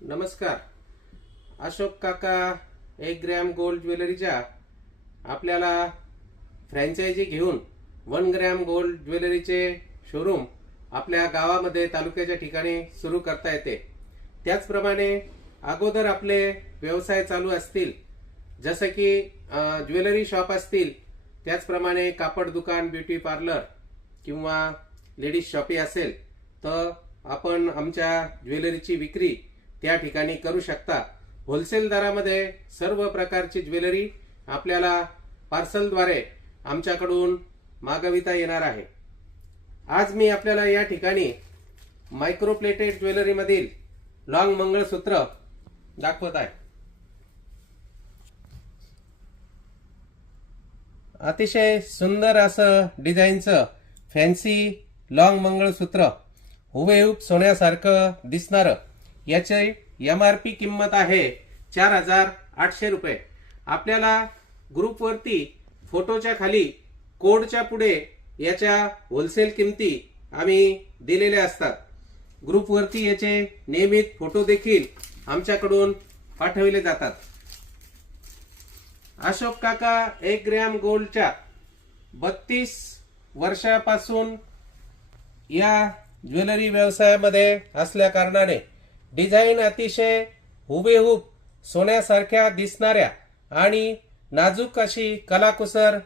नमस्कार. अशोक काका 1 gram gold ज्वेलरीच्या आपल्याला फ्रँचायझी घेऊन 1 ग्रॅम गोल्ड ज्वेलरीचे शोरूम आपल्या गावामध्ये तालुक्याच्या ठिकाणी सुरू करता येते. त्याचप्रमाणे अगोदर आपले व्यवसाय चालू असतील, जसं की ज्वेलरी शॉप असतील, त्याचप्रमाणे कापड दुकान, ब्युटी पार्लर किंवा लेडीज शॉपी असेल, तर आपण आमच्या ज्वेलरीची विक्री त्या ठिकाणी करू शकता. होलसेल दरामध्ये सर्व प्रकारची ज्वेलरी आपल्याला पार्सलद्वारे आमच्याकडून मागविता येणार आहे. आज मी आपल्याला या ठिकाणी मायक्रोप्लेटेड ज्वेलरी मधील लॉंग मंगळसूत्र दाखवत आहे. अतिशय सुंदर असं डिझाईनचं फॅन्सी लॉंग मंगळसूत्र, हुबेहूब सोन्यासारखं दिसणारं. याची MRP किंमत आहे 4,800 रुपये. आपल्याला ग्रुपवरती फोटोच्या खाली कोडच्या पुढे याच्या होलसेल किमती आम्ही दिलेल्या असतात. ग्रुपवरती याचे नियमित फोटो देखील आमच्याकडून पाठविले जातात. अशोक काका 1 ग्रॅम गोल्डच्या 32 वर्षापासून या ज्वेलरी व्यवसायामध्ये असल्या कारणाने डिझाईन अतिशय हुबेहूब सोन्यासारख्या दिसणाऱ्या आणि नाजूक अशी कलाकुसर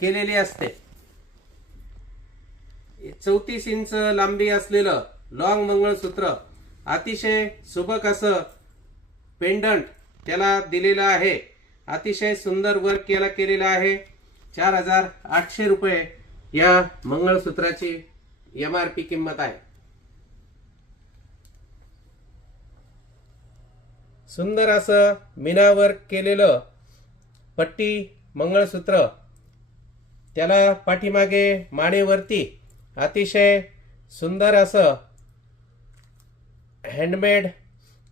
केलेली असते. 34 इंच लांबी असलेलं लॉंग मंगळसूत्र, अतिशय सुबक असं पेंडंट त्याला दिलेलं आहे. अतिशय सुंदर वर्क याला केलेलं आहे. 4,800 रुपये या मंगळसूत्राची MRP किंमत आहे. सुंदर असं मीना वर्क केलेलं पट्टी मंगळसूत्र, त्याला पाठीमागे मानेवरती अतिशय सुंदर असं हँडमेड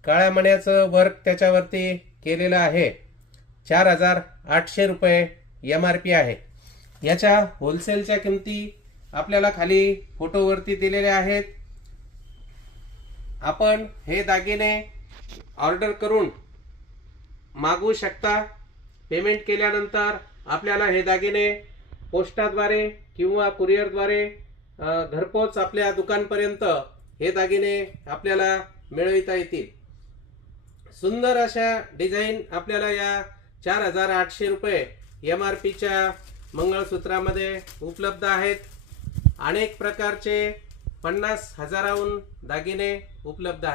काळ्या मण्याचं वर्क त्याच्यावरती केलेलं आहे. 4,800 रुपये MRP आहे. याच्या होलसेलच्या किमती आपल्याला खाली फोटोवरती दिलेल्या आहेत. आपण हे दागिने ऑर्डर करून मागवू शकता. पेमेंट केल्यानंतर आपल्याला हे दागिने पोस्टाद्वारे किंवा कुरिअरद्वारे घरपोच आपल्या दुकानपर्यंत हे दागिने आपल्याला मिळविता येतील. सुंदर अशा डिझाईन आपल्याला या 4,800 रुपये MRPच्या मंगळसूत्रामध्ये उपलब्ध आहेत. अनेक प्रकारचे 50,000हून दागिने उपलब्ध आहेत.